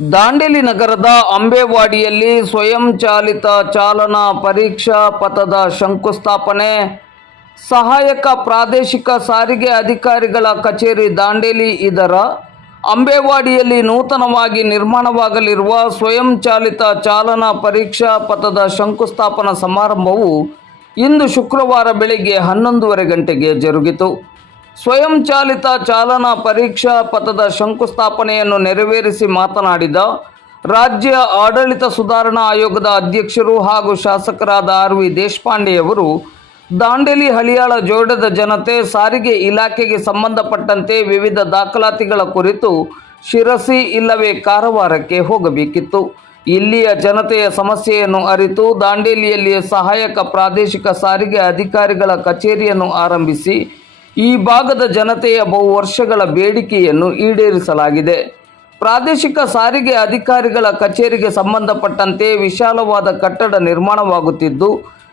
ದಾಂಡೇಲಿ ನಗರದ ಅಂಬೇವಾಡಿಯಲ್ಲಿ ಸ್ವಯಂ ಚಾಲಿತ ಚಾಲನಾ ಪರೀಕ್ಷಾ ಪಥದ ಶಂಕುಸ್ಥಾಪನೆ. ಸಹಾಯಕ ಪ್ರಾದೇಶಿಕ ಸಾರಿಗೆ ಅಧಿಕಾರಿಗಳ ಕಚೇರಿ ದಾಂಡೇಲಿ. ಇದರ ಅಂಬೇವಾಡಿಯಲ್ಲಿ ನೂತನವಾಗಿ ನಿರ್ಮಾಣವಾಗಲಿರುವ ಸ್ವಯಂ ಚಾಲಿತ ಚಾಲನಾ ಪರೀಕ್ಷಾ ಪಥದ ಶಂಕುಸ್ಥಾಪನಾ ಸಮಾರಂಭವು ಇಂದು ಶುಕ್ರವಾರ ಬೆಳಗ್ಗೆ ಹನ್ನೊಂದೂವರೆ ಗಂಟೆಗೆ ಜರುಗಿತು. ಸ್ವಯಂ ಚಾಲಿತ ಚಾಲನಾ ಪರೀಕ್ಷಾ ಪಥದ ಶಂಕುಸ್ಥಾಪನೆಯನ್ನು ನೆರವೇರಿಸಿ ಮಾತನಾಡಿದ ರಾಜ್ಯ ಆಡಳಿತ ಸುಧಾರಣಾ ಆಯೋಗದ ಅಧ್ಯಕ್ಷರು ಹಾಗೂ ಶಾಸಕರಾದ ಆರ್ ವಿ ದೇಶಪಾಂಡೆಯವರು, ದಾಂಡೇಲಿ ಹಳಿಯಾಳ ಜೋಡದ ಜನತೆ, ಸಾರಿಗೆ ಇಲಾಖೆಗೆ ಸಂಬಂಧಪಟ್ಟಂತೆ ವಿವಿಧ ದಾಖಲಾತಿಗಳ ಕುರಿತು ಶಿರಸಿ ಇಲ್ಲವೇ ಕಾರವಾರಕ್ಕೆ ಹೋಗಬೇಕಿತ್ತು. ಇಲ್ಲಿಯ ಜನತೆಯ ಸಮಸ್ಯೆಯನ್ನು ಅರಿತು ದಾಂಡೇಲಿಯಲ್ಲಿ ಸಹಾಯಕ ಪ್ರಾದೇಶಿಕ ಸಾರಿಗೆ ಅಧಿಕಾರಿಗಳ ಕಚೇರಿಯನ್ನು ಆರಂಭಿಸಿ ಈ ಭಾಗದ ಜನತೆಯ ಬಹು ವರ್ಷಗಳ ಬೇಡಿಕೆಯನ್ನು ಈಡೇರಿಸಲಾಗಿದೆ. ಪ್ರಾದೇಶಿಕ ಸಾರಿಗೆ ಅಧಿಕಾರಿಗಳ ಕಚೇರಿಗೆ ಸಂಬಂಧಪಟ್ಟಂತೆ ವಿಶಾಲವಾದ ಕಟ್ಟಡ ನಿರ್ಮಾಣವಾಗುತ್ತಿದ್ದು,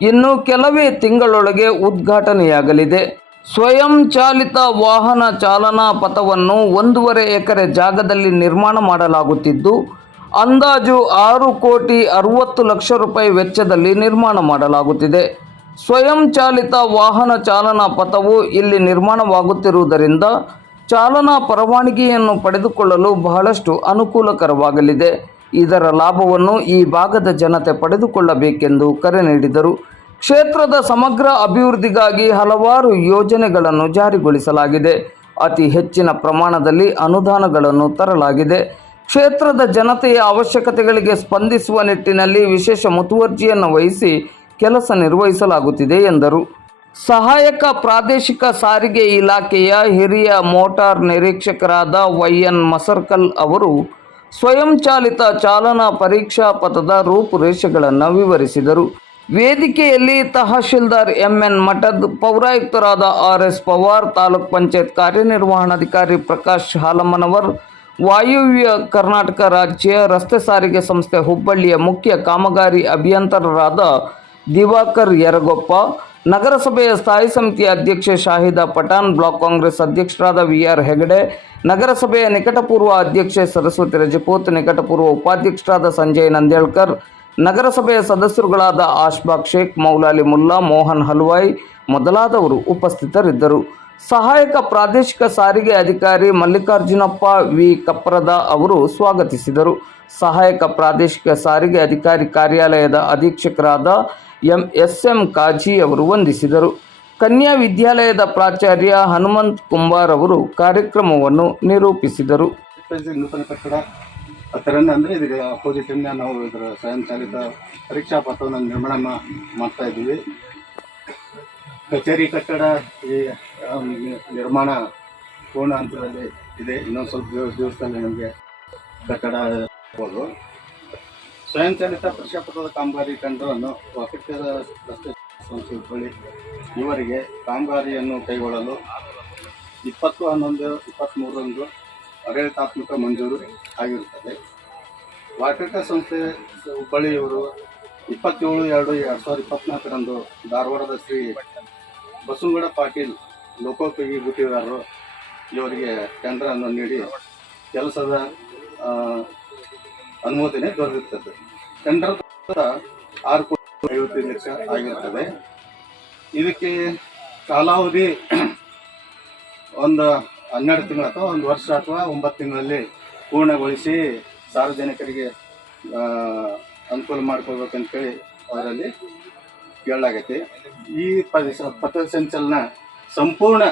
ಇನ್ನು ಕೆಲವೇ ತಿಂಗಳೊಳಗೆ ಉದ್ಘಾಟನೆಯಾಗಲಿದೆ. ಸ್ವಯಂ ಚಾಲಿತ ವಾಹನ ಚಾಲನಾ ಪಥವನ್ನು ಒಂದೂವರೆ ಎಕರೆ ಜಾಗದಲ್ಲಿ ನಿರ್ಮಾಣ ಮಾಡಲಾಗುತ್ತಿದ್ದು, ಅಂದಾಜು ಆರು ಕೋಟಿ ಅರುವತ್ತು ಲಕ್ಷ ರೂಪಾಯಿ ವೆಚ್ಚದಲ್ಲಿ ನಿರ್ಮಾಣ ಮಾಡಲಾಗುತ್ತಿದೆ. ಸ್ವಯಂ ಚಾಲಿತ ವಾಹನ ಚಾಲನಾ ಪಥವು ಇಲ್ಲಿ ನಿರ್ಮಾಣವಾಗುತ್ತಿರುವುದರಿಂದ ಚಾಲನಾ ಪರವಾನಗಿಯನ್ನು ಪಡೆದುಕೊಳ್ಳಲು ಬಹಳಷ್ಟು ಅನುಕೂಲಕರವಾಗಲಿದೆ. ಇದರ ಲಾಭವನ್ನು ಈ ಭಾಗದ ಜನತೆ ಪಡೆದುಕೊಳ್ಳಬೇಕೆಂದು ಕರೆ ನೀಡಿದರು. ಕ್ಷೇತ್ರದ ಸಮಗ್ರ ಅಭಿವೃದ್ಧಿಗಾಗಿ ಹಲವಾರು ಯೋಜನೆಗಳನ್ನು ಜಾರಿಗೊಳಿಸಲಾಗಿದೆ. ಅತಿ ಹೆಚ್ಚಿನ ಪ್ರಮಾಣದಲ್ಲಿ ಅನುದಾನಗಳನ್ನು ತರಲಾಗಿದೆ. ಕ್ಷೇತ್ರದ ಜನತೆಯ ಅವಶ್ಯಕತೆಗಳಿಗೆ ಸ್ಪಂದಿಸುವ ನಿಟ್ಟಿನಲ್ಲಿ ವಿಶೇಷ ಮುತುವರ್ಜಿಯನ್ನು ವಹಿಸಿ ಕೆಲಸ ನಿರ್ವಹಿಸಲಾಗುತ್ತಿದೆ ಎಂದರು. ಸಹಾಯಕ ಪ್ರಾದೇಶಿಕ ಸಾರಿಗೆ ಇಲಾಖೆಯ ಹಿರಿಯ ಮೋಟಾರ್ ನಿರೀಕ್ಷಕರಾದ ವೈ ಎನ್ ಮಸರ್ಕಲ್ ಅವರು ಸ್ವಯಂಚಾಲಿತ ಚಾಲನಾ ಪರೀಕ್ಷಾ ಪಥದ ರೂಪುರೇಷೆಗಳನ್ನು ವಿವರಿಸಿದರು. ವೇದಿಕೆಯಲ್ಲಿ ತಹಶೀಲ್ದಾರ್ ಎಂಎನ್ ಮಠದ್, ಪೌರಾಯುಕ್ತರಾದ ಆರ್ ಎಸ್ ಪವಾರ್, ತಾಲೂಕ್ ಪಂಚಾಯತ್ ಕಾರ್ಯನಿರ್ವಹಣಾಧಿಕಾರಿ ಪ್ರಕಾಶ್ ಹಾಲಮ್ಮನವರ್, ವಾಯುವ್ಯ ಕರ್ನಾಟಕ ರಾಜ್ಯ ರಸ್ತೆ ಸಾರಿಗೆ ಸಂಸ್ಥೆ ಹುಬ್ಬಳ್ಳಿಯ ಮುಖ್ಯ ಕಾಮಗಾರಿ ಅಭಿಯಂತರರಾದ ದಿವಾಕರ್ ಯರಗೊಪ್ಪ, ನಗರಸಭೆಯ ಸ್ಥಾಯಿ ಸಮಿತಿಯ ಅಧ್ಯಕ್ಷೆ ಶಾಹಿದಾ ಪಠಾಣ್, ಬ್ಲಾಕ್ ಕಾಂಗ್ರೆಸ್ ಅಧ್ಯಕ್ಷರಾದ ವಿ ಆರ್ ಹೆಗಡೆ, ನಗರಸಭೆಯ ನಿಕಟಪೂರ್ವ ಅಧ್ಯಕ್ಷೆ ಸರಸ್ವತಿ ರಜಪೂತ್, ನಿಕಟಪೂರ್ವ ಉಪಾಧ್ಯಕ್ಷರಾದ ಸಂಜಯ್ ನಂದೇಳ್ಕರ್ ನಗರಸಭೆಯ ಸದಸ್ಯರುಗಳಾದ ಆಶ್ಬಾಗ್ ಶೇಖ್, ಮೌಲಾಲಿ ಮುಲ್ಲಾ, ಮೋಹನ್ ಹಲ್ವಾಯ್ ಮೊದಲಾದವರು ಉಪಸ್ಥಿತರಿದ್ದರು. ಸಹಾಯಕ ಪ್ರಾದೇಶಿಕ ಸಾರಿಗೆ ಅಧಿಕಾರಿ ಮಲ್ಲಿಕಾರ್ಜುನಪ್ಪ ವಿ. ಕಪ್ರದ ಅವರು ಸ್ವಾಗತಿಸಿದರು. ಸಹಾಯಕ ಪ್ರಾದೇಶಿಕ ಸಾರಿಗೆ ಅಧಿಕಾರಿ ಕಾರ್ಯಾಲಯದ ಅಧೀಕ್ಷಕರಾದ ಎಂ ಎಸ್ ಎಂ ಕಾಜಿ ಅವರು ವಂದಿಸಿದರು. ಕನ್ಯಾ ವಿದ್ಯಾಲಯದ ಪ್ರಾಚಾರ್ಯ ಹನುಮಂತ್ ಕುಂಬಾರ್ ಅವರು ಕಾರ್ಯಕ್ರಮವನ್ನು ನಿರೂಪಿಸಿದರು. ನೂತನ ಕಟ್ಟಡ ಹತ್ತಿರನೇ ಅಂದರೆ ಇದಕ್ಕೆ ಅಪೋಸಿಟಿಂದ ನಾವು ಇದರ ಸ್ವಯಂಚಾಲಿತ ಪರೀಕ್ಷಾ ಪಥವನ್ನು ನಿರ್ಮಾಣ ಮಾಡ್ತಾ ಇದ್ದೀವಿ. ಕಚೇರಿ ಕಟ್ಟಡ ಈ ನಿರ್ಮಾಣ ಪೂರ್ಣ ಹಂತದಲ್ಲಿ ಇದೆ. ಇನ್ನೊಂದು ಸ್ವಲ್ಪ ದಿವಸ ದಿವಸದಲ್ಲಿ ನಮಗೆ ಕಟ್ಟಡ ಆಗ್ಬೋದು. ಸ್ವಯಂ ಚಾಲಿತ ಪರೀಕ್ಷಾ ಪಥದ ಕಾಮಗಾರಿ ಟೆಂಡರನ್ನು ವಾಕಿಟ್ಯದ ರಸ್ತೆ ಸಂಸ್ಥೆ ಹುಬ್ಬಳ್ಳಿ ಇವರಿಗೆ ಕಾಮಗಾರಿಯನ್ನು ಕೈಗೊಳ್ಳಲು ಇಪ್ಪತ್ತು ಹನ್ನೊಂದು ಇಪ್ಪತ್ತ್ಮೂರರಂದು ಆಡಳಿತಾತ್ಮಕ ಮಂಜೂರು ಆಗಿರುತ್ತದೆ. ವಾಟಕ ಸಂಸ್ಥೆ ಹುಬ್ಬಳ್ಳಿಯವರು ಇಪ್ಪತ್ತೇಳು, ಎರಡು ಎರಡು ಸಾವಿರದ ಇಪ್ಪತ್ನಾಲ್ಕರಂದು ಧಾರವಾಡದ ಶ್ರೀ ಬಸುಂಗಡ ಪಾಟೀಲ್ ಲೋಕೋಪಯೋಗಿ ಗುತ್ತಿಗೆದಾರರು ಇವರಿಗೆ ಟೆಂಡರನ್ನು ನೀಡಿ ಕೆಲಸದ ಅನುಮೋದನೆ ದೊರೆಯುತ್ತದೆ. ಟೆಂಡರ್ ಆರು ಕೋಟಿ ಐವತ್ತೈದು ಲಕ್ಷ ಆಗಿರ್ತದೆ ಇದಕ್ಕೆ ಕಾಲಾವಧಿ ಒಂದು ಹನ್ನೆರಡು ತಿಂಗಳು ಅಥವಾ ಒಂದು ವರ್ಷ ಅಥವಾ ಒಂಬತ್ತು ತಿಂಗಳಲ್ಲಿ ಪೂರ್ಣಗೊಳಿಸಿ ಸಾರ್ವಜನಿಕರಿಗೆ ಅನುಕೂಲ ಮಾಡ್ಕೊಳ್ಬೇಕಂತೇಳಿ ಅವರಲ್ಲಿ ಕೇಳಲಾಗೈತಿ. ಈ ಪಥ ಸಂಚಲನ ಸಂಪೂರ್ಣ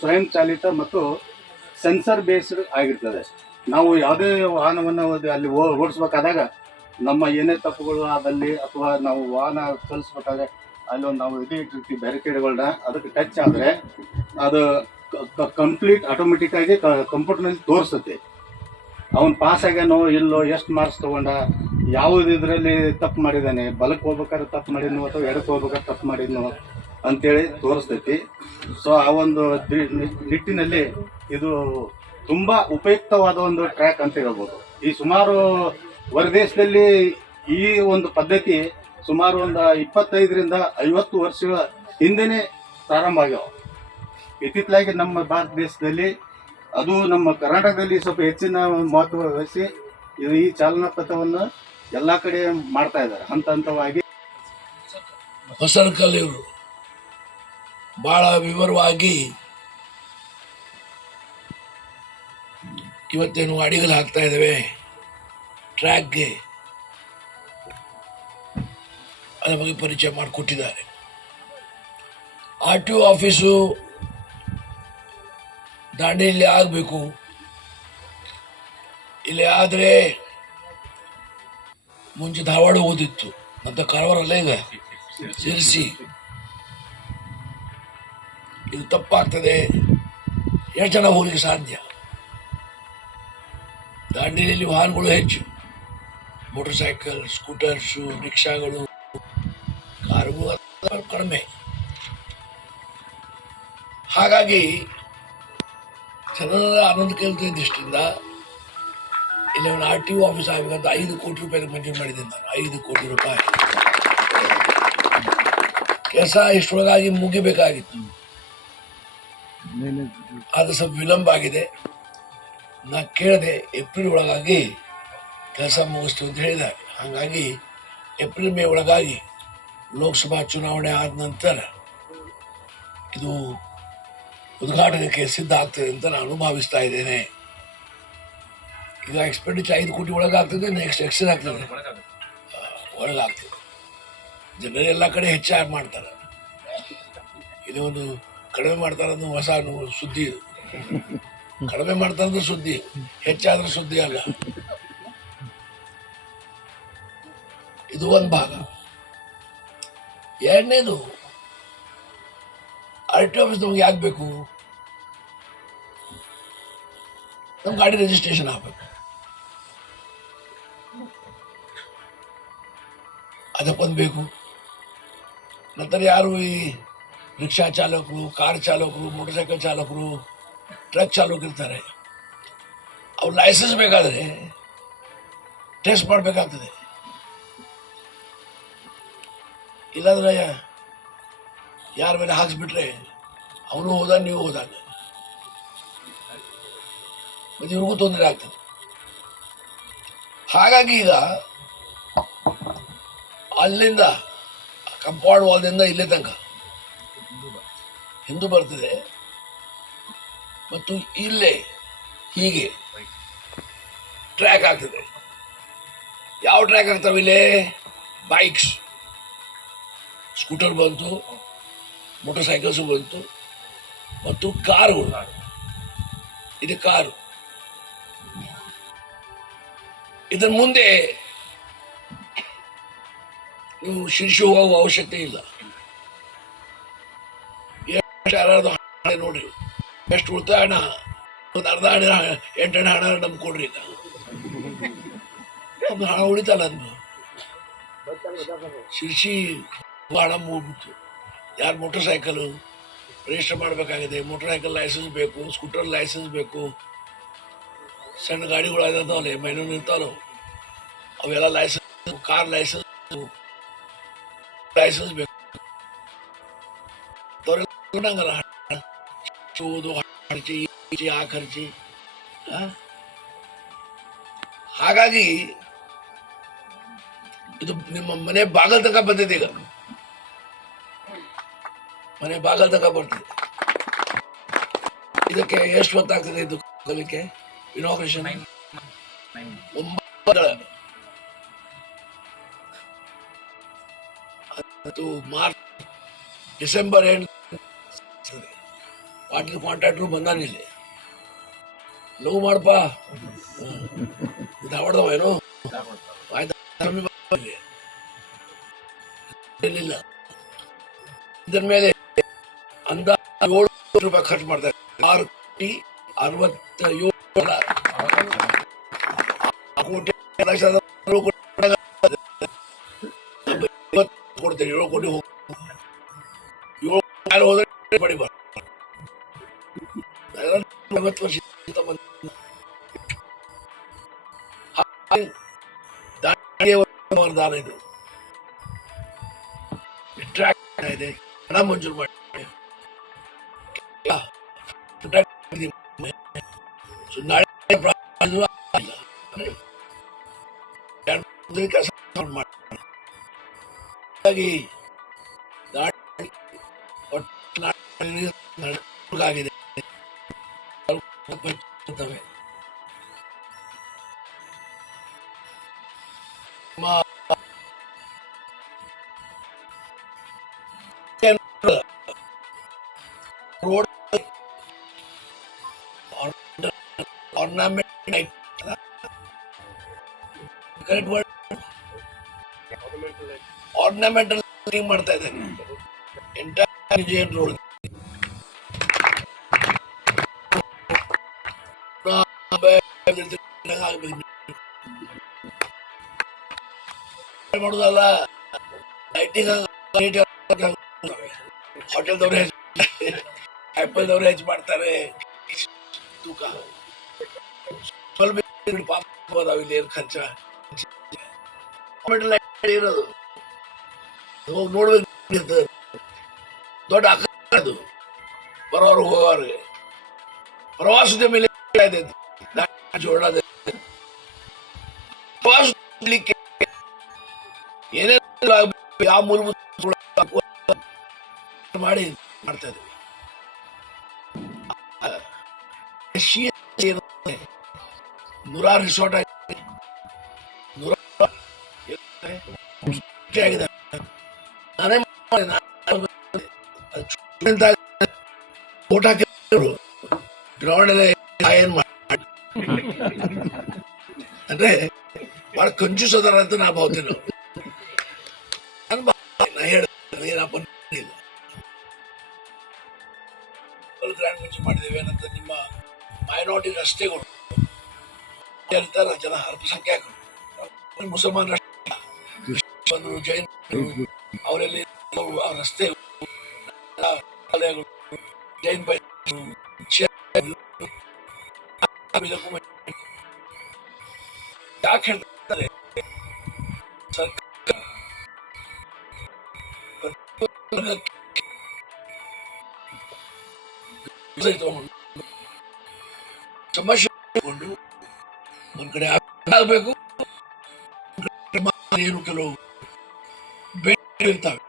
ಸ್ವಯಂಚಾಲಿತ ಮತ್ತು ಸೆನ್ಸರ್ ಬೇಸ್ಡ್ ಆಗಿರ್ತದೆ. ನಾವು ಯಾವುದೇ ವಾಹನವನ್ನು ಅಲ್ಲಿ ಓಡಿಸ್ಬೇಕಾದಾಗ ನಮ್ಮ ಏನೇ ತಪ್ಪುಗಳು ಅದಲ್ಲಿ ಅಥವಾ ನಾವು ವಾಹನ ಕಲಿಸ್ಬೇಕಾದ್ರೆ ಅಲ್ಲಿ ಒಂದು ನಾವು ಇದೇ ಇಟ್ಟಿರ್ತೀವಿ ಬ್ಯಾರಿಕೇಡ್ಗಳನ್ನ ಅದಕ್ಕೆ ಟಚ್ ಆದರೆ ಅದು ಕಂಪ್ಲೀಟ್ ಆಟೋಮೆಟಿಕ್ ಆಗಿ ಕಂಪ್ಯೂಟರ್ನಲ್ಲಿ ತೋರಿಸುತ್ತೆ. ಅವನು ಪಾಸ್ ಆಗ್ಯಾನೋ ಇಲ್ಲೋ ಎಷ್ಟು ಮಾರ್ಕ್ಸ್ ತೊಗೊಂಡ, ಯಾವುದು ಇದರಲ್ಲಿ ತಪ್ಪು ಮಾಡಿದ್ದಾನೆ ಬಲಕ್ಕೆ ಹೋಗ್ಬೇಕಾದ್ರೆ ತಪ್ಪು ಮಾಡಿದ್ನೋ ಅಥವಾ ಎಡಕ್ಕೆ ಹೋಗ್ಬೇಕಾದ್ರೆ ತಪ್ಪು ಮಾಡಿದ್ನೋ ಅಂತೇಳಿ ತೋರಿಸ್ತೈತಿ. ಸೊ ಆ ಒಂದು ನಿಟ್ಟಿನಲ್ಲಿ ಇದು ತುಂಬ ಉಪಯುಕ್ತವಾದ ಒಂದು ಟ್ರ್ಯಾಕ್ ಅಂತ ಹೇಳ್ಬೋದು. ಈ ಸುಮಾರು ಹೊರದೇಶದಲ್ಲಿ ಈ ಒಂದು ಪದ್ಧತಿ ಸುಮಾರು ಒಂದು ಇಪ್ಪತ್ತೈದರಿಂದ ಐವತ್ತು ವರ್ಷಗಳ ಹಿಂದೆನೇ ಪ್ರಾರಂಭ ಆಗ್ಯಾವ. ಇತ್ತಿತ್ತಲಾಗಿ ನಮ್ಮ ಭಾರತ ದೇಶದಲ್ಲಿ, ಅದು ನಮ್ಮ ಕರ್ನಾಟಕದಲ್ಲಿ ಸ್ವಲ್ಪ ಹೆಚ್ಚಿನ ಮಹತ್ವ ವಹಿಸಿ ಇದು ಈ ಚಾಲನಾ ಪಥವನ್ನು ಎಲ್ಲ ಕಡೆ ಮಾಡ್ತಾ ಇದ್ದಾರೆ, ಹಂತ ಹಂತವಾಗಿ. ಹೊಸರ್ಕಲ್ ಭಾಳ ವಿವರವಾಗಿ ಇವತ್ತೇನು ಅಡಿಗಳು ಹಾಕ್ತಾ ಇದ್ದೇವೆ? ಟ್ರ್ಯಾಕ್ಗೆ. ಅದರ ಬಗ್ಗೆ ಪರಿಚಯ ಮಾಡಿಕೊಟ್ಟಿದ್ದಾರೆ. R T O office Dandeli ಆಗಬೇಕು. ಇಲ್ಲಿ ಆದರೆ ಮುಂಚೆ ಧಾರವಾಡ ಓದಿತ್ತು ಅಂತ ಕಾರವಾರಲ್ಲೇ ಇದೆ. ಸೇರಿಸಿ. ಇದು ತಪ್ಪಾಗ್ತದೆ. ಎಷ್ಟು ಜನ ಹೋಗ್ಲಿಕ್ಕೆ ಸಾಧ್ಯ. ದಾಂಡೇಲಿಯಲ್ಲಿ ವಾಹನಗಳು ಹೆಚ್ಚು. ಮೋಟರ್ ಸೈಕಲ್ ಸ್ಕೂಟರ್ಸು ರಿಕ್ಷಾಗಳು ಕಾರುಗಳು ಕಡಿಮೆ. ಹಾಗಾಗಿ ಜನರ ಆನಂದ ಕೇಳ್ತ ದೃಷ್ಟಿಯಿಂದ ಇಲ್ಲಿ ಒಂದು ಆರ್ ಟಿ ಒ ಆಫೀಸ್ ಆಗಬೇಕಂತ ಐದು ಕೋಟಿ ರೂಪಾಯಿ ಮಂಜೂರು ಮಾಡಿದ್ದೀನಿ ನಾನು. ಐದು ಕೋಟಿ ರೂಪಾಯಿ. ಕೆಲಸ ಇಷ್ಟೊಳಗಾಗಿ ಮುಗಿಬೇಕಾಗಿತ್ತು. ಅದು ಸ್ವಲ್ಪ ವಿಳಂಬ ಆಗಿದೆ. ನಾ ಕೇಳಿದೆ ಏಪ್ರಿಲ್ ಒಳಗಾಗಿ ಕೆಲಸ ಮುಗಿಸ್ತೀವಿ ಅಂತ ಹೇಳಿದ್ದಾರೆ. ಹಾಗಾಗಿ ಏಪ್ರಿಲ್ ಮೇ ಒಳಗಾಗಿ ಲೋಕಸಭಾ ಚುನಾವಣೆ ಆದ ನಂತರ ಇದು ಉದ್ಘಾಟನೆಗೆ ಸಿದ್ಧ ಆಗ್ತದೆ ಅಂತ ನಾನು ಭಾವಿಸ್ತಾ ಇದ್ದೇನೆ. ಈಗ ಎಕ್ಸ್ಪೆಂಡಿಚರ್ ಐದು ಕೋಟಿ ಒಳಗಾಗ್ತದೆ ನೆಕ್ಸ್ಟ್ ಎಕ್ಸ್ಟ್ರಾ ಆಗ್ತದೆ. ಒಳಗಾಗ್ತದೆ. ಜನರು ಎಲ್ಲ ಕಡೆ ಹೆಚ್ಚಾಗಿ ಮಾಡ್ತಾರೆ. ಇದು ಒಂದು ಕಡಿಮೆ ಮಾಡ್ತಾರೆ ಅನ್ನೋ ಹೊಸ ಸುದ್ದಿ. ಕಡಿಮೆ ಮಾಡ್ತಾರೆ ಸುದ್ದಿ, ಹೆಚ್ಚಾದ್ರೆ ಸುದ್ದಿ ಅಲ್ಲ. ಇದು ಒಂದು ಭಾಗ. ಎರಡನೇದು ಆರ್ ಟಿ ಆಫೀಸ್ ನಮ್ಗೆ ಯಾಕೆ ಬೇಕು? ನಮ್ಮ ಗಾಡಿ ರಿಜಿಸ್ಟ್ರೇಷನ್ ಆಗಬೇಕು. ಅದಕ್ಕೊಂದು ಬೇಕು. ನಂತರ ಯಾರು ಈ ರಿಕ್ಷಾ ಚಾಲಕರು, ಕಾರ್ ಚಾಲಕರು ಮೋಟರ್ ಸೈಕಲ್ ಚಾಲಕರು ಟ್ರಕ್ ಚಾಲಕರು ಇರ್ತಾರೆ ಅವ್ರು ಲೈಸೆನ್ಸ್ ಬೇಕಾದರೆ ಟೆಸ್ಟ್ ಮಾಡಬೇಕಾಗ್ತದೆ. ಇಲ್ಲಾಂದ್ರೆ ಯಾರ ಮೇಲೆ ಹಾಕ್ಸ್ಬಿಟ್ರೆ ಅವನು ಹೋದ ನೀವು ಹೋದಾಗ ಮತ್ತು ಇವ್ರಿಗೂ ತೊಂದರೆ ಆಗ್ತದೆ. ಹಾಗಾಗಿ ಈಗ ಅಲ್ಲಿಂದ ಕಂಪೌಂಡ್ ವಾಲ್ದಿಂದ ಇಲ್ಲೇ ತನಕ ಹಿಂದೂ ಬರ್ತದೆ. ಮತ್ತು ಇಲ್ಲೇ ಹೀಗೆ ಟ್ರ್ಯಾಕ್ ಆಗ್ತದೆ. ಯಾವ ಟ್ರ್ಯಾಕ್ ಆಗ್ತವೆ ಇಲ್ಲೇ? ಬೈಕ್ಸ್ ಸ್ಕೂಟರ್ ಬಂತು ಮೋಟರ್ ಸೈಕಲ್ಸು ಬಂತು, ಮತ್ತು ಕಾರುಗಳು. ಇದು ಕಾರು. ಇದರ ಮುಂದೆ ನೀವು ಹೋಗುವ ಅವಶ್ಯಕತೆ ಇಲ್ಲ. ಯಾರಾದ್ರು ನೋಡ್ರಿ. ಎಷ್ಟು ಉಳಿತಾಯ ಹಣ ಒಂದು ಅರ್ಧ ಹಣ ಎಂಟು ಹಣ ನಮ್ಗೆ ಕೊಡ್ರಿ ನಮ್ದು ಹಣ ಉಳಿತಲ್ಲ ನಮ್ದು ಶಿರ್ಸಿ ಭಾಳ ಮುಗ್ಬಿಟ್ಟು ಯಾರು ಮೋಟರ್ ಸೈಕಲು ರಿಜಿಸ್ಟರ್ ಮಾಡಬೇಕಾಗಿದೆ ಮೋಟರ್ ಸೈಕಲ್ ಲೈಸೆನ್ಸ್ ಬೇಕು ಸ್ಕೂಟರ್ ಲೈಸೆನ್ಸ್ ಬೇಕು. ಸಣ್ಣ ಗಾಡಿಗಳು ಅದಾವಲ್ಲ ಮೈನೂರು ಇರ್ತಾವಲ್ಲ ಅವೆಲ್ಲ ಲೈಸೆನ್ಸ್ ಕಾರ್ ಲೈಸೆನ್ಸ್ ಲೈಸೆನ್ಸ್ ಬೇಕು. ಅವ್ರೆಲ್ಲ ಓದು ಖರ್ಚಿ ಈಚೆ ಆ? ಖರ್ಚಿ? ಹಾಗಾಗಿ ಇದು ನಿಮ್ಮ ಮನೆ ಬಾಗಲ್ ತನಕ ಬಂದಿದೆ ಈಗ. ಮನೆ ಬಾಗಲ್ ತನಕ ಬರ್ತದೆ. ಇದಕ್ಕೆ ಎಷ್ಟು ಹೊತ್ತಾಗ್ತದೆ ಇದು ಕಲಿಕೆ? Inauguration March, December end Patil contractor ಬಂದಾನ ಇಲ್ಲಿ. ಲವ್ ಮಾಡಪ್ಪ ಧಾರವಾಡದವ ಏನು? ಆಯ್ತು? ಇದ್ರ ಮೇಲೆ ಅಂದಾಜು ಏಳು ರೂಪಾಯಿ ಖರ್ಚು ಮಾಡ್ತಾರೆ. ಆರು ಕೋಟಿ ಅರವತ್ತ ಏಳು ಕೋಟಿ ಲಕ್ಷದ ಏಳು ಕೋಟಿ ಹೋಗ್- ಏಳು ಹೋದ್ರೆ ಪಡಿ ಇಂದ ಇದು ಹಣ ಮಂಜೂರು ಮಾಡಿ. ಕೆಲಸ ಮಾಡಿ ಹಾಗಾಗಿ ಮ- road ornament correct word ornamental ಮಾಡ್ತಾ ಇದ್ದೇನೆ ಎಂಟರ್ ರೋಡ್ ಮಾಡುದಲ್ಲ? ಲೈಟಿಂಗ್ ಹೋಟೆಲ್ದವ್ರು ಹೆಚ್ಚು ಮಾಡ್ತಾರೆ. ತೂಕ. ಸ್ವಲ್ಪ ಇಲ್ಲಿ ಏನು ಖರ್ಚ? ಇರೋದು. ಹೋಗಿ ನೋಡ್ಬೇಕು. ದೊಡ್ಡ ಅದು. ಬರೋರು ಹೋಗೋರಿಗೆ ಪ್ರವಾಸದ ಮೇಲೆ ಇದೆ ಜೋಡದ ಪ್ರವಾಸ ಮಾಡ್ಲಿಕ್ಕೆ ಏನೇ ಯಾವ ಮೂಲಭೂತ ಮಾಡಿ ಮಾಡ್ತಾ ಇರುತ್ತೆ. ನೂರಾರು ರಿಸಾರ್ಟ್ ಆಗಿದೆ. ನಾನೇ vote ಹಾಕಿದ್ರು ಗ್ರೌಂಡ್ ಏನ್ ಮಾಡಿ ಅಂದ್ರೆ ಬಹಳ ಕಂಚು ಅದಾರ ಅಂತ ನಾ ಭಾವತೀನಿ ಹೇಳ್ತೀನಿ ಏನಪ್ಪ ಇಲ್ಲ ಗ್ರ್ಯಾಂಡ್ ಮುಂಚೆ ಮಾಡಿದ್ದೇವೆ ಏನಂತ ನಿಮ್ಮ ಮೈನಾರಿಟಿ ರಸ್ತೆಗಳು. ಇರ್ತಾರ ಜನ ಅಲ್ಪಸಂಖ್ಯಾತರು ಮುಸಲ್ಮಾನ್ ಬಂದರು ಜೈನ್ ಅವರಲ್ಲಿ ಆ ರಸ್ತೆ. ಆಲಯಗಳು, ಜೈನ್ ಬೈ ಯಾಕೆ ಹೇಳ್ತಾರೆ? ಸಮಸ್ಯೆ ಒಂದು ಕಡೆ ಆಗಬೇಕು ಏನು ಕೆಲವು ಬೇರೆ ಇರ್ತಾವೆ